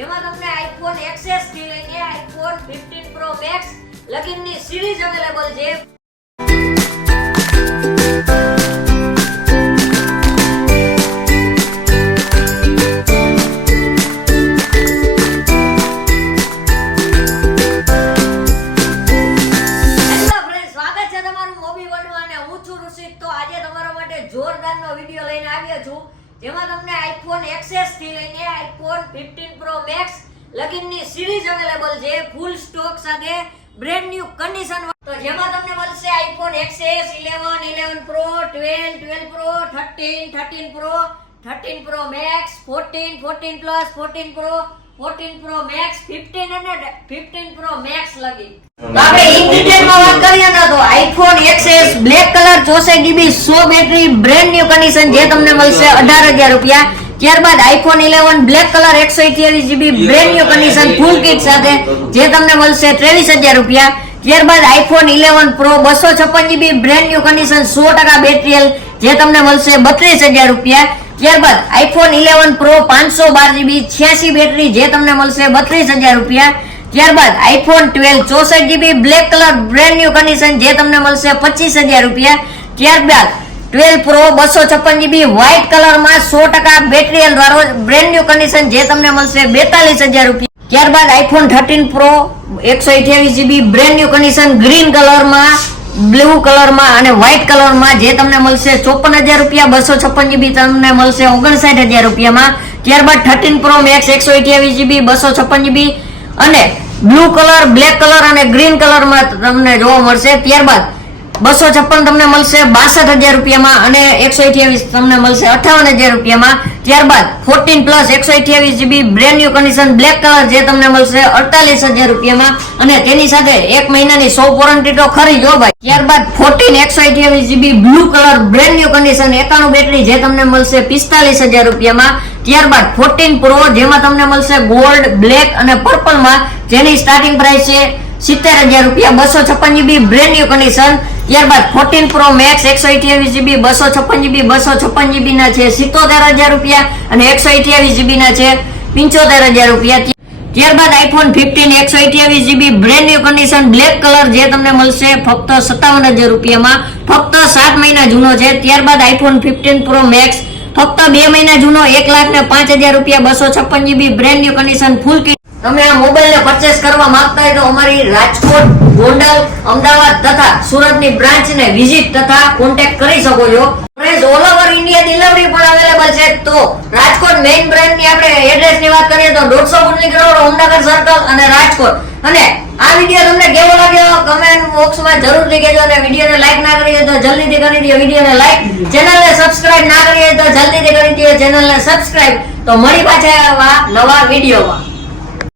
જેમાં તમને iPhone XS થી લઈને આઈફોન 15 Pro Max લગીનની સિરીઝ અવેલેબલ છે. જોરદારનો વિડિયો લઈને આવ્યો છું જેમાં તમને આઈફોન XS થી લઈને આઈફોન 15 Pro Max લગીનની સિરીઝ અવેલેબલ છે ફૂલ સ્ટોક સાથે બ્રેન્ડ ન્યુ કન્ડિશન. તો જેમાં તમને મળશે iPhone XS 11, 11 Pro, 12, 12 Pro, 13, 13 Pro, 13 Pro Max, 14, 14 Plus, 14 Pro, 14 Pro Max, 15 અને 15 Pro Max લગી. તો આપણે ઇન ડિટેલમાં વાત કરીએ ને તો iPhone XS black colour 64GB 100 battery brand new condition જે તમને મળશે 18,000 રૂપિયા. ત્યારબાદ iPhone 11 black colour 128GB brand new condition full kit સાથે જે તમને મળશે 23,000 રૂપિયા. ત્યારબાદ iPhone 11 Pro 256GB brand new condition 100% battery health જે તમને મળશે 32,000 રૂપિયા. ત્યારબાદ આઈફોન 11 Pro 512GB 86 બેટરી જે તમને મળશે 32,000 રૂપિયા. ત્યારબાદ iPhone 12 64GB black colour brand new condition જે તમને મળશે 25,000 રૂપિયા. ત્યારબાદ 12 Pro 256GB વ્હાઇટ કલરમાં 100% બેટરી હેલ્થ વાળો બ્રેન્ડ ન્યુ કન્ડિશન જે તમને મળશે 42,000 રૂપિયા. ત્યારબાદ iPhone 13 Pro 128GB brand new condition green કલરમાં, બ્લુ કલરમાં અને વ્હાઇટ કલરમાં જે તમને મળશે 54,000 રૂપિયા. 256GB તમને મળશે 59,000 રૂપિયામાં. ત્યારબાદ 13 Pro Max 128GB 256GB અને બ્લુ કલર, બ્લેક કલર અને ગ્રીન કલરમાં તમને જોવા મળશે. ત્યારબાદ 256 તમને મળશે 62,000 રૂપિયામાં અને 128 તમને મળશે 58,000 રૂપિયામાં. ત્યારબાદ 14 Plus 128GB brand new condition black colour જે તમને મળશે 48,000 રૂપિયામાં અને તેની સાથે 1 મહિનાની 100 વોરંટી તો ખરી જો ભાઈ. ત્યારબાદ 14 128GB blue colour brand new condition 91 battery જે તમને મળશે 45,000 રૂપિયામાં. ત્યારબાદ 14 Pro જેમાં તમને મળશે ગોલ્ડ, બ્લેક અને પર્પલ માં જેની સ્ટાર્ટિંગ પ્રાઇસ છે 70,000 રૂપિયા. 256GB brand new condition. ત્યારબાદ 14 Pro Max 128GB 256GB ના છે 77,000 રૂપિયા અને 128GB ના છે 75,000 રૂપિયા. ત્યારબાદ iPhone 15 128GB brand new condition black colour જે તમને મળશે ફક્ત 57,000 રૂપિયામાં, ફક્ત 7 મહિના જૂનો છે. ત્યારબાદ આઈફોન 15 Pro Max ફક્ત 2 મહિના જૂનો 1,05,000 રૂપિયા 256GB brand new condition full kit. તમે આ મોબાઈલને પરચેસ કરવા માંગતા હોય તો અમારી રાજકોટ, ગોંડલ, અમદાવાદ તથા સુરતની બ્રાન્ચને વિઝિટ તથા કોન્ટેક્ટ કરી શકો છો. Friends all over India delivery પણ અવેલેબલ છે. તો રાજકોટ મેઇન બ્રાન્ચની આપણે એડ્રેસની વાત કરીએ તો 150 મુરલી રોડ, ઓમનગર સર્કલ અને રાજકોટ. અને આ વિડિયો તમને કેવો લાગ્યો કમેન્ટ બોક્સમાં જરૂરથી કહેજો અને વિડિયોને લાઈક ના કરી હોય તો જલ્દીથી કરી દો વિડિયોને લાઈક, ચેનલને સબસ્ક્રાઇબ ના કરી હોય તો જલ્દીથી કરી દો ચેનલને સબસ્ક્રાઇબ. તો મળી પાછા આવા નવા વિડિયોમાં.